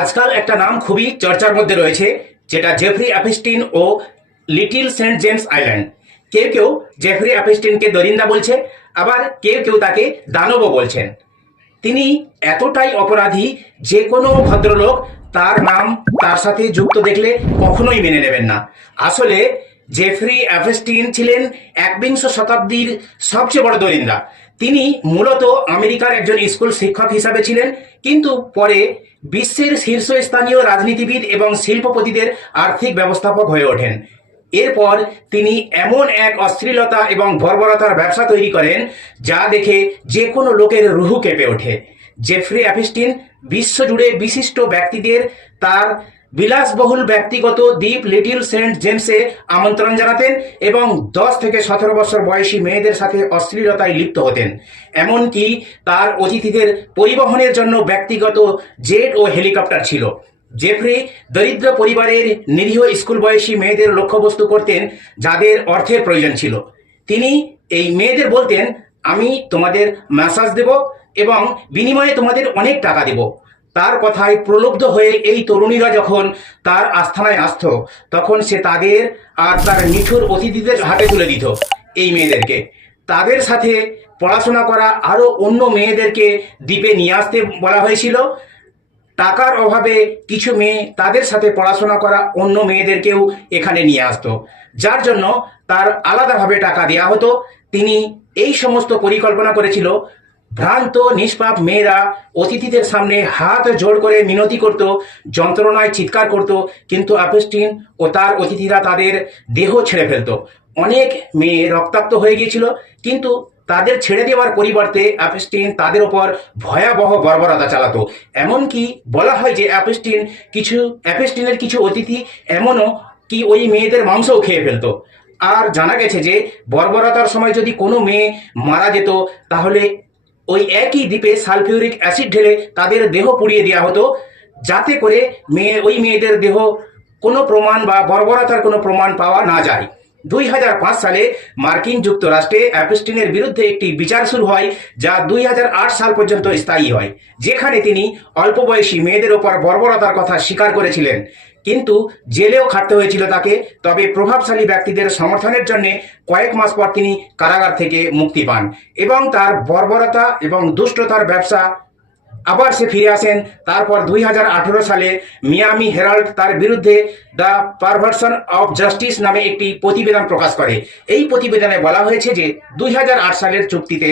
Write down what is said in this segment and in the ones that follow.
আজকাল একটা নাম খুবই চর্চার মধ্যে রয়েছে, যেটা জেফরি অ্যাপিস্টিন ও লিটিল সেন্ট জেমস আইল্যান্ড। কেউ কেউ জেফরি অ্যাপিস্টিনকে দরিন্দা বলছে, আবার কেউ কেউ তাকে দানবও বলছেন। তিনি এতটাই অপরাধী, যে কোনো ভদ্রলোক তার নাম, তার সাথে যুক্ত দেখলে কখনোই মেনে নেবেন না। আসলে জেফরি অ্যাভেস্টিন ছিলেন একবিংশ শতাব্দীর সবচেয়ে বড় দরিন্দা। তিনি মূলত আমেরিকার একজন স্কুল শিক্ষক হিসাবে ছিলেন, কিন্তু পরে বিশ্বের শীর্ষস্থানীয় রাজনীতিবিদ এবং শিল্পপতিদের আর্থিক ব্যবস্থাপক হয়ে ওঠেন। এরপর তিনি এমন এক অশ্লীলতা এবং বর্বরতার ব্যবসা তৈরি করেন, যা দেখে যে কোনো লোকের রুহু কেঁপে ওঠে। জেফ্রি অ্যাফিস্টিন বিশ্বজুড়ে বিশিষ্ট ব্যক্তিদের তার বিলাসবহুল ব্যক্তিগত দ্বীপ লিটিল সেন্ট জেমসে আমন্ত্রণ জানাতেন এবং দশ থেকে সতেরো বছর বয়সী মেয়েদের সাথে অশ্লীলতায় লিপ্ত হতেন। এমনকি তার অতিথিদের পরিবহনের জন্য ব্যক্তিগত জেট ও হেলিকপ্টার ছিল। জেফ্রি দরিদ্র পরিবারের নিরীহ স্কুল বয়সী মেয়েদের লক্ষ্যবস্তু করতেন যাদের অর্থের প্রয়োজন ছিল। তিনি এই মেয়েদের বলতেন, আমি তোমাদের ম্যাসাজ দেব এবং বিনিময়ে তোমাদের অনেক টাকা দেব। তার কথায় প্রলুব্ধ হয়ে এই তরুণীরা যখন তার আস্থানায় আসতো, তখন সে তাদের আর তার নিঠুর অতিথিদের হাতে তুলে দিত এই মেয়েদেরকে। তাদের সাথে পড়াশোনা করা আরও অন্য মেয়েদেরকে দ্বীপে নিয়ে আসতে বলা হয়েছিল। টাকার অভাবে কিছু মেয়ে তাদের সাথে পড়াশোনা করা অন্য মেয়েদেরকেও এখানে নিয়ে আসতো। যার জন্য তার আলাদাভাবে টাকা দেওয়া হতো। তিনি এই সমস্ত পরিকল্পনা করেছিল। ভ্রান্ত, নিষ্পাপ মেয়েরা অতিথিদের সামনে হাত জোড় করে মিনতি করত, যন্ত্রণায় চিৎকার করত, কিন্তু অ্যাপেস্টিন ও তার অতিথিরা তাদের দেহ ছেড়ে ফেলত। অনেক মেয়ে রক্তাক্ত হয়ে গিয়েছিল, কিন্তু তাদের ছেড়ে দেওয়ার পরিবর্তে অ্যাপেস্টিন তাদের ওপর ভয়াবহ বর্বরতা চালাতো। এমনকি বলা হয় যে অ্যাপেস্টিন কিছু অ্যাপেস্টিনের কিছু অতিথি এমনও কি ওই মেয়েদের মাংসও খেয়ে ফেলতো। আর জানা গেছে যে বর্বরতার সময় যদি কোনো মেয়ে মারা যেত, তাহলে ওই একই দ্বীপে সালফিউরিক অ্যাসিড ঢেলে তাদের দেহ পুড়িয়ে দেওয়া হতো, যাতে করে মেয়ে ওই মেয়েদের দেহ কোনো প্রমাণ বা বর্বরতার কোনো প্রমাণ পাওয়া না যায়। দুই হাজার পাঁচ সালে মার্কিন যুক্তরাষ্ট্রে অ্যাপেস্টিনের বিরুদ্ধে একটি বিচার শুরু হয়, যা দুই হাজার আট সাল পর্যন্ত স্থায়ী হয়, যেখানে তিনি অল্প বয়সী মেয়েদের ওপর বর্বরতার কথা স্বীকার করেছিলেন। কিন্তু জেলেও খাটতে হয়েছিল তাকে। তবে প্রভাবশালী ব্যক্তিদের সমর্থনের জন্য কয়েক মাস পর তিনি কারাগার থেকে মুক্তি পান এবং তার বর্বরতা এবং দুষ্টতার ব্যবসা আবার সে ফিরে আসেন। তারপর দুই হাজার আঠারো সালে মিয়ামি হেরাল্ড তার বিরুদ্ধে দ্য পারভার্সন অফ জাস্টিস নামে একটি প্রতিবেদন প্রকাশ করে। এই প্রতিবেদনে বলা হয়েছে যে দুই হাজার আট সালের চুক্তিতে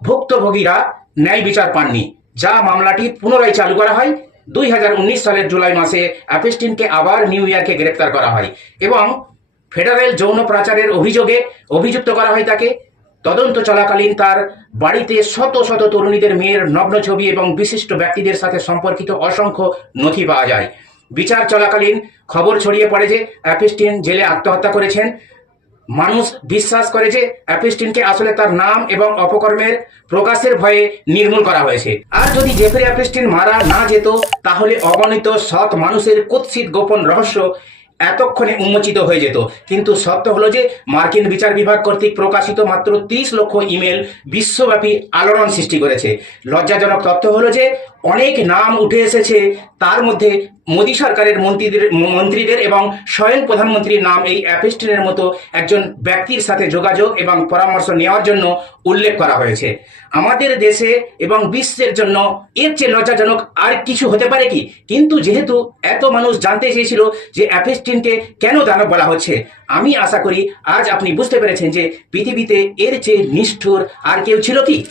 ভুক্তভোগীরা ন্যায় বিচার পাননি, যা মামলাটি পুনরায় চালু করা হয়। দুই হাজার উনিশ সালের জুলাই মাসে অ্যাপেস্টিনকে আবার নিউ ইয়র্কে গ্রেপ্তার করা হয় এবং ফেডারেল যৌন প্রাচারের অভিযোগে অভিযুক্ত করা হয় তাকে। তদন্ত চলাকালীন তার বাড়িতে শত শত তরুণীদের মেয়ের নগ্ন ছবি এবং বিশিষ্ট ব্যক্তিদের সাথে সম্পর্কিত অসংখ্য নথি পাওয়া যায়। বিচার চলাকালীন খবর ছড়িয়ে পড়ে যে অ্যাপিস্টিন জেলে আত্মহত্যা করেছেন। মানুষ বিশ্বাস করে যে অ্যাপিস্টিনকে আসলে তার নাম এবং অপকর্মের প্রকাশের ভয়ে নির্মূল করা হয়েছে। আর যদি জেফরি অ্যাপিস্টিন মারা না যেত, তাহলে অগণিত সৎ মানুষের কুৎসিত গোপন রহস্য এতক্ষণে উন্মোচিত হয়ে যেত। কিন্তু সত্য হলো যে মার্কিন বিচার বিভাগ কর্তৃক প্রকাশিত মাত্র তিরিশ লক্ষ ইমেল বিশ্বব্যাপী আলোড়ন সৃষ্টি করেছে। লজ্জাজনক তথ্য হলো যে অনেক নাম উঠে এসেছে। তার মধ্যে মোদী সরকারের মন্ত্রীদের মন্ত্রীদের এবং স্বয়ং প্রধানমন্ত্রীর নাম এই অ্যাপিস্টিনের মতো একজন ব্যক্তির সাথে যোগাযোগ এবং পরামর্শ নেওয়ার জন্য উল্লেখ করা হয়েছে। আমাদের দেশে এবং বিশ্বের জন্য এর চেয়ে লজ্জাজনক আর কিছু হতে পারে কি? কিন্তু যেহেতু এত মানুষ জানতে চেয়েছিল যে অ্যাপিস্টিনকে কেন দানব বলা হচ্ছে, আমি আশা করি আজ আপনি বুঝতে পেরেছেন যে পৃথিবীতে এর চেয়ে নিষ্ঠুর আর কেউ ছিল কি?